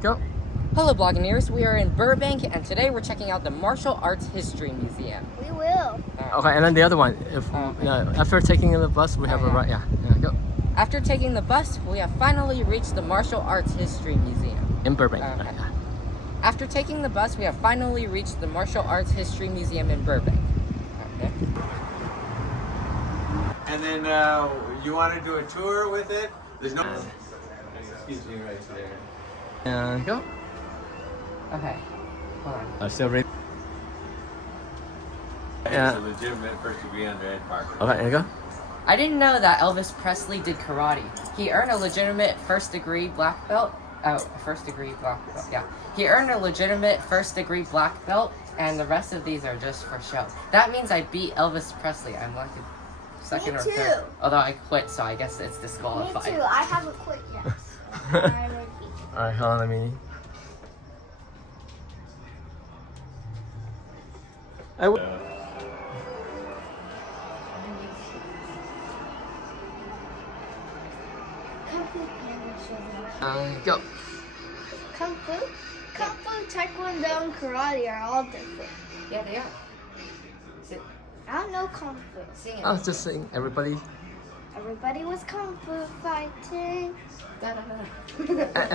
Go. Hello Blogineers, we are in Burbank and today we're checking out the Martial Arts History Museum. We will. Okay, and then the other one. If after taking the bus, we have a right. Yeah, go. After taking the bus, we have finally reached the Martial Arts History Museum. In Burbank. Okay. After taking the bus, we have finally reached the Martial Arts History Museum in Burbank. Okay. And then you want to do a tour with it? There's no. Excuse me, right there. And go. Okay. Hold on. Still ready. It's a legitimate first degree under Ed Parker. Okay, and go. I didn't know that Elvis Presley did karate. He earned a legitimate first degree black belt. First degree black belt. Yeah. He earned a legitimate first degree black belt, and the rest of these are just for show. That means I beat Elvis Presley. I'm like a second or third. Although I quit, so I guess it's disqualified. Me too. I haven't quit yet. I'm ready. Alright, hold on, let me. I would. Kung Fu Panda shows Go. Kung Fu, Taekwondo, and Karate are all different. Yeah, they are. I don't know Kung Fu. Sing it. I was just saying, everybody. Everybody was Kung Fu fighting. And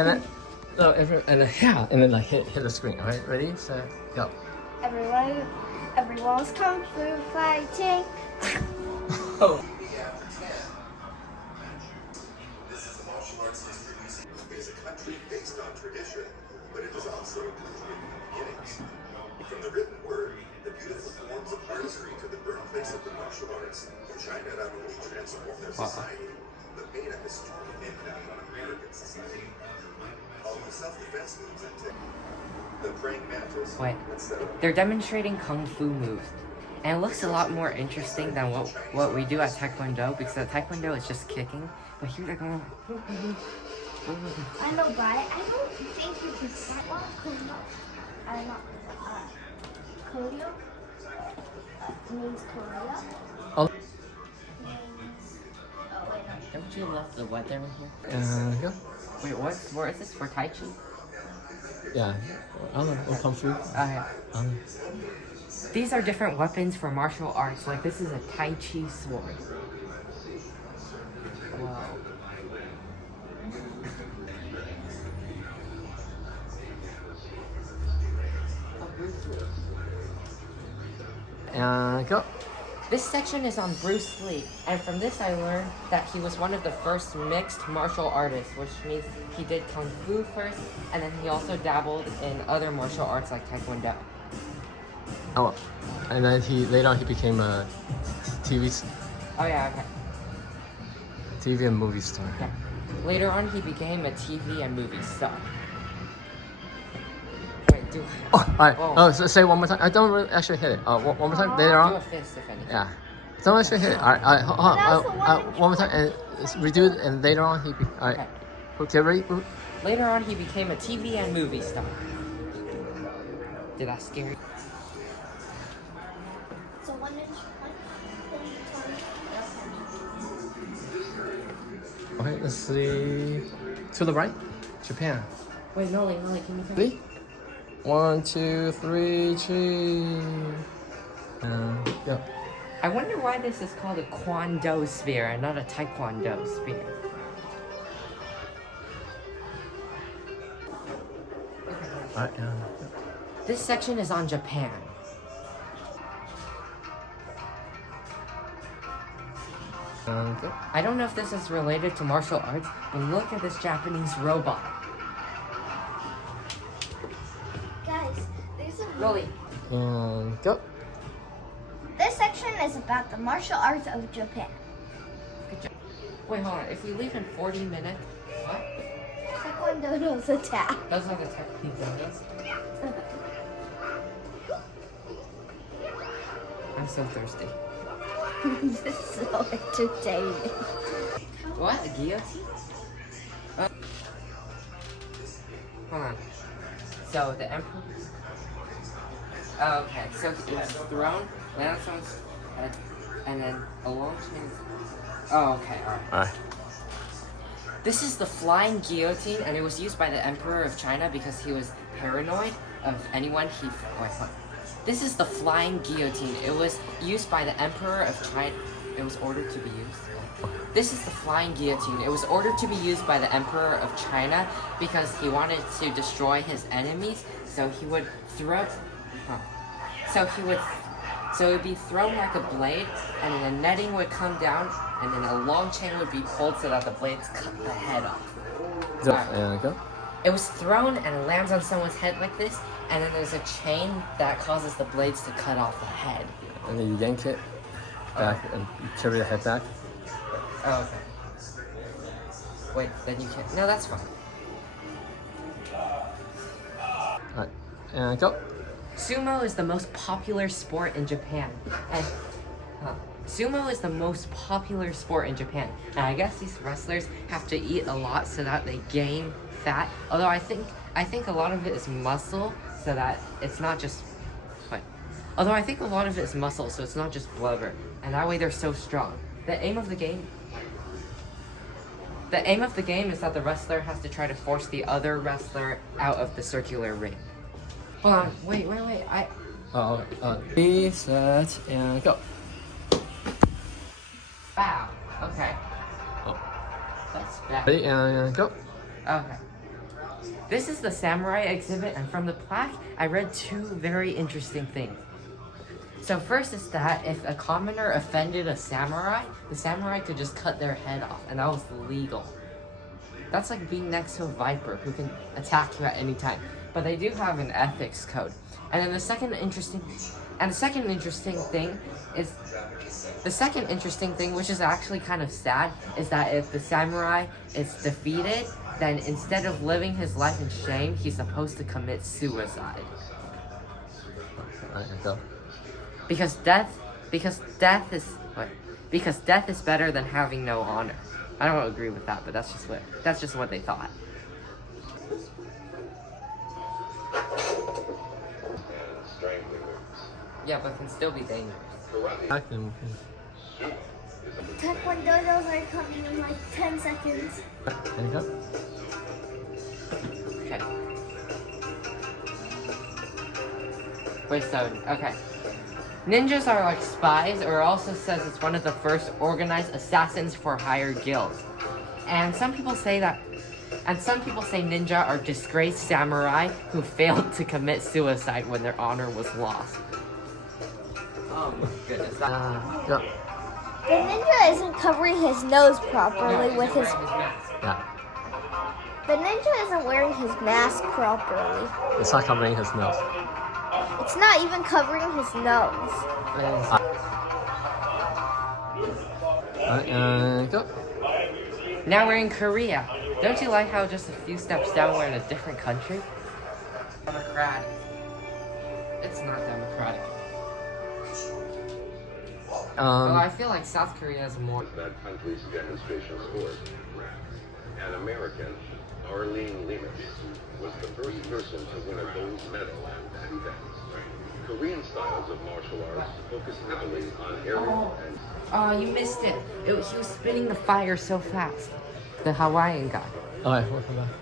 then, no, and then, yeah, and then like hit the screen. All right, ready, set, go. Everyone was Kung Fu fighting. Oh. This is the Martial Arts History Museum. It is a country based on tradition, but it is also a country of beginnings. From the written word, the beautiful forms of artistry to the birthplace of the martial arts, China not only transformed their society, but made a historic impact on American society. All the self-defense moves and the praying mantis, Wait. etc. They're demonstrating kung fu moves, and it looks a lot more interesting than what we do at Taekwondo, because at Taekwondo it's just kicking, but here they're going. I know, but I don't think you can set one. I don't know. Korea means Korea. Oh. Don't you love the weather in here? Go. Wait, where is this for Tai Chi? Yeah, I don't know, or Kung Fu. Okay. These are different weapons for martial arts. Like this is a Tai Chi sword. Wow. Go. This section is on Bruce Lee, and from this I learned that he was one of the first mixed martial artists, which means he did Kung Fu first, and then he also dabbled in other martial arts like Taekwondo. Oh, and then later on he became a Oh yeah, okay. TV and movie star. Yeah. Later on he became a TV and movie star. Wait, do... Oh, alright. Oh. Oh, so say one more time. I don't really actually hit it. One more time. Later Do on. a fist if anything. Yeah. Don't actually hit it. Alright. One more time. And redo it. And later on he. Alright. Okay, ready? Later on, he became a TV and movie star. Did that scare you? So 1 inch, 1 Okay, let's see. To the right. Japan. Wait, no, can you come? Ready? 1, 2, 3, cheese. Yep. I wonder why this is called a Kwon-Do spear and not a Taekwondo spear. Alright, This section is on Japan. go. I don't know if this is related to martial arts, but look at this Japanese robot. Guys, these are Rolly. And go. This section is about the martial arts of Japan. Good job. Wait, hold on. If we leave in 40 minutes... What? Taekwondo knows attack. Those are the Taekwondos. I'm so thirsty. This is so entertaining. What? A guillotine? Hold on. So the emperor. Oh, okay. So it's thrown, lands on his head, and then a long chain. Oh, okay. All right. Alright. This is the flying guillotine, and it was used by the Emperor of China because he was paranoid of anyone he. Wait. This is the flying guillotine. It was used by the Emperor of China. It was ordered to be used. This is the flying guillotine. It was ordered to be used by the Emperor of China because he wanted to destroy his enemies. So he would throw. So it would be thrown like a blade, and then the netting would come down, and then a long chain would be pulled so that the blades cut the head off. And go. It was thrown and it lands on someone's head like this, and then there's a chain that causes the blades to cut off the head. And then you yank it back and carry the head back. Oh, okay. Wait, then you can't. No, that's fine. Alright, and go. Sumo is the most popular sport in Japan. And sumo is the most popular sport in Japan. And I guess these wrestlers have to eat a lot so that they gain fat. Although I think a lot of it is muscle, so that it's not just. Although I think a lot of it is muscle, so it's not just blubber. And that way they're so strong. The aim of the game is that the wrestler has to try to force the other wrestler out of the circular ring. Hold on, wait. Ready, set, and go. Wow. Okay. Oh. That's bad. Ready, and go. Okay. This is the samurai exhibit, and from the plaque, I read two very interesting things. So first is that if a commoner offended a samurai, the samurai could just cut their head off, and that was legal. That's like being next to a viper who can attack you at any time. But they do have an ethics code. And then the second interesting thing, which is actually kind of sad, is that if the samurai is defeated, then instead of living his life in shame, he's supposed to commit suicide. Alright, go. Because death is better than having no honor. I don't agree with that, but that's just what they thought. Yeah, but can still be dangerous. Back and Taekwondo's are coming in like 10 seconds. go. Okay. Wait, okay. Ninjas are like spies, or it also says it's one of the first organized assassins for hire guilds. And some people say ninja are disgraced samurai who failed to commit suicide when their honor was lost. Oh my goodness. Go. The ninja isn't covering his nose properly with his. Yeah. The ninja isn't wearing his mask properly. It's not covering his nose. It's not even covering his nose. Alright, and go. Now we're in Korea. Don't you like how just a few steps down we're in a different country? Democratic. It's not democratic. Well, I feel like South Korea is more. That country's demonstration sport. An American, Arlene Lemus, was the first person to win a gold medal at that event. Korean styles of martial arts focus heavily on aerial and... Oh, you missed it. He was spinning the fire so fast. The Hawaiian guy. Alright, welcome back.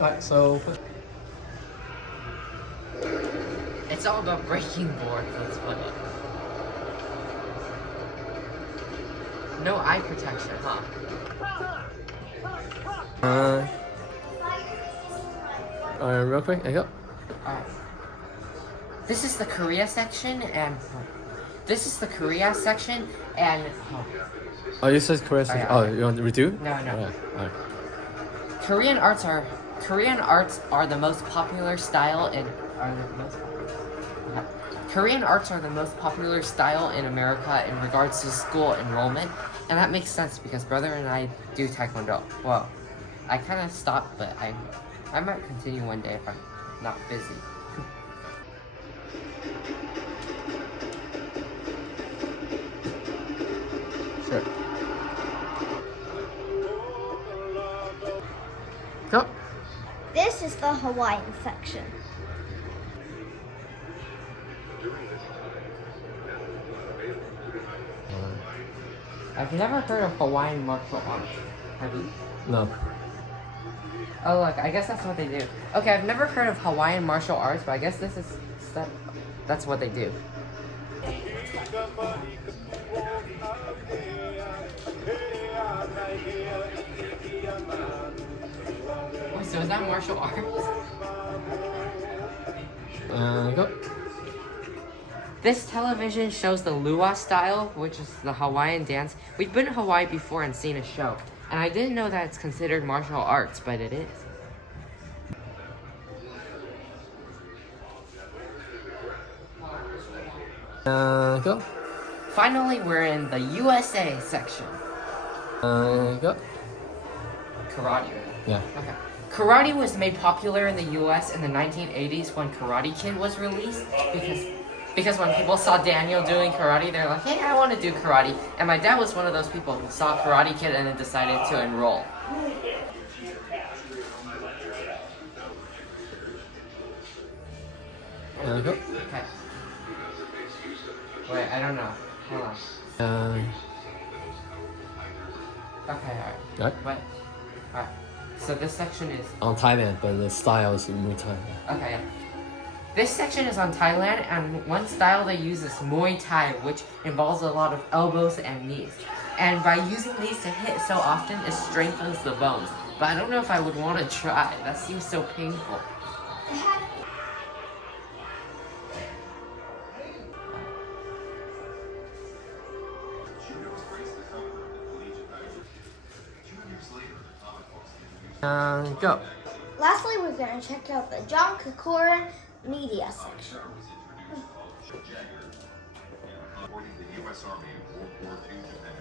Alright, so It's all about breaking boards. That's funny. No eye protection, huh? Alright, real quick, and go. Alright. This is the Korea section, and Oh, you said Korea. yeah. Oh, you want to redo? No. Alright. Korean arts are the most popular style in America in regards to school enrollment, and that makes sense because brother and I do Taekwondo. Well, I kind of stopped, but I might continue one day if I'm not busy. Sure. Go. This is the Hawaiian section. I've never heard of Hawaiian martial arts. Have you? No. Oh look, I guess that's what they do. Okay, I've never heard of Hawaiian martial arts, but I guess that's what they do. Wait, so is that martial arts? Go. This television shows the Lua style, which is the Hawaiian dance. We've been to Hawaii before and seen a show, and I didn't know that it's considered martial arts, but it is. Go. Finally, we're in the USA section. Go. Karate. Yeah. Okay. Karate was made popular in the US in the 1980s when Karate Kid was released because when people saw Daniel doing karate, they're like, hey, I want to do karate. And my dad was one of those people who saw Karate Kid and then decided to enroll. Go. Okay. Wait, I don't know. Hold on. Okay, alright. Right. Wait. Alright. So this section is... On Thailand, but the style is Muay Thai. Okay, yeah. This section is on Thailand, and one style they use is Muay Thai, which involves a lot of elbows and knees. And by using these to hit so often, it strengthens the bones. But I don't know if I would want to try. That seems so painful. Go. Lastly, we're going to check out the John Kikoran media section. Supporting the U.S. Army in World War II Japan.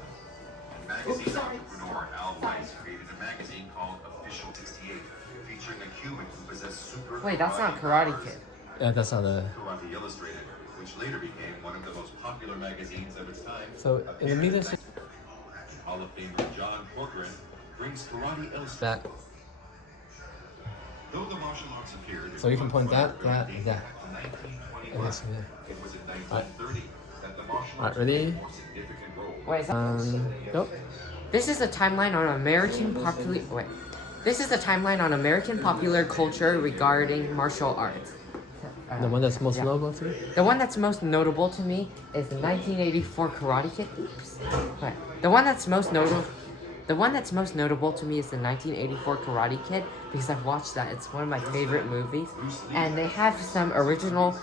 And magazine entrepreneur Al Weiss created a magazine called Official 68, featuring a human who possessed super. Wait, that's not Karate Kid. Yeah, that's not the. Karate Illustrated, which later became one of the most popular magazines of its time. So in the media section. Hall of Famer John Corcoran brings Karate Illustrated. That. Though the martial arts appeared, So you can point that. in 1921. Okay, so yeah. It was in 1930 that the martial Alright, arts ready? played a more significant role. Wait, is that... Go. This is a timeline on American popular... Wait. This is a timeline on American popular culture regarding martial arts. The one that's most Yeah. notable to you? The one that's most notable to me is the 1984 Karate Kid. Oops. Right. The one that's most notable to me is the 1984 Karate Kid because I've watched that. It's one of my favorite movies, and they have some original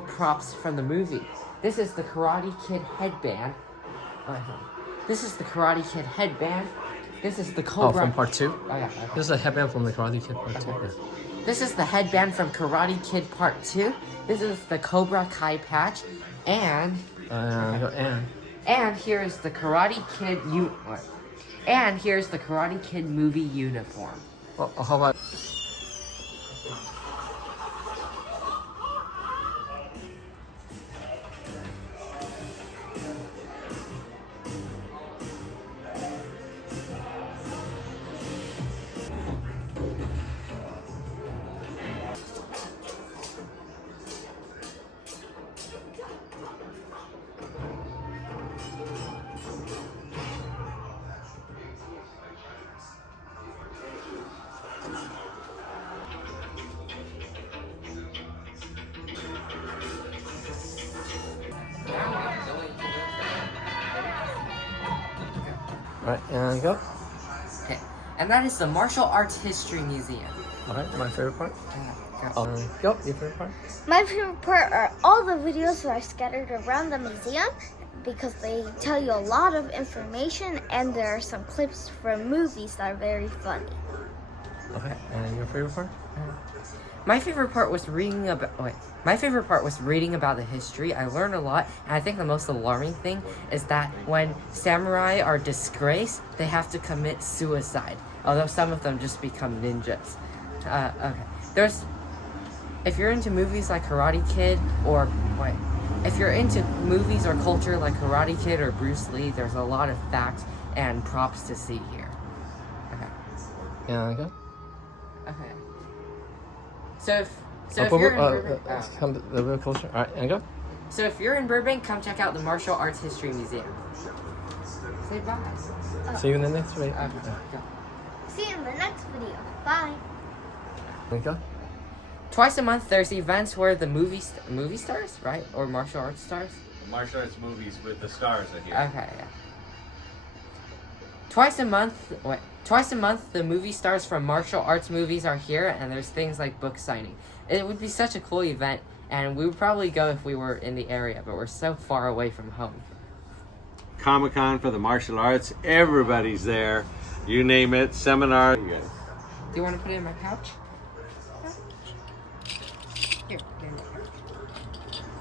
props from the movie. This is the Karate Kid headband. This is the Karate Kid headband. This is the Oh, Cobra. from part 2? Oh yeah. This is a headband from the Karate Kid part 2. Yeah. This is the headband from Karate Kid Part 2. This is the Cobra Kai patch, and Go. and here's the Karate Kid and here's the Karate Kid movie uniform. Well, how about? Alright, and go. Okay, and that is the Martial Arts History Museum. Alright, my favorite part. Go. Go, your favorite part? My favorite part are all the videos that are scattered around the museum because they tell you a lot of information, and there are some clips from movies that are very funny. Okay, and your favorite part? My favorite part was reading about the history. I learned a lot, and I think the most alarming thing is that when samurai are disgraced, they have to commit suicide. Although some of them just become ninjas. Okay. If you're into movies like Karate Kid if you're into movies or culture like Karate Kid or Bruce Lee, there's a lot of facts and props to see here. Okay. And go. Okay. So if you're in Burbank, come a little bit closer. Alright, and go. come check out the Martial Arts History Museum. Say bye. See you in the next video. Okay, go. See you in the next video. Bye. Okay. Twice a month, there's events where the movie stars, right? Or martial arts stars? Martial arts movies with the stars are here. Okay, yeah. Twice a month, the movie stars from martial arts movies are here, and there's things like book signing. It would be such a cool event, and we would probably go if we were in the area, but we're so far away from home. Comic-Con for the martial arts. Everybody's there. You name it. Seminar. Do you want to put it in my pouch?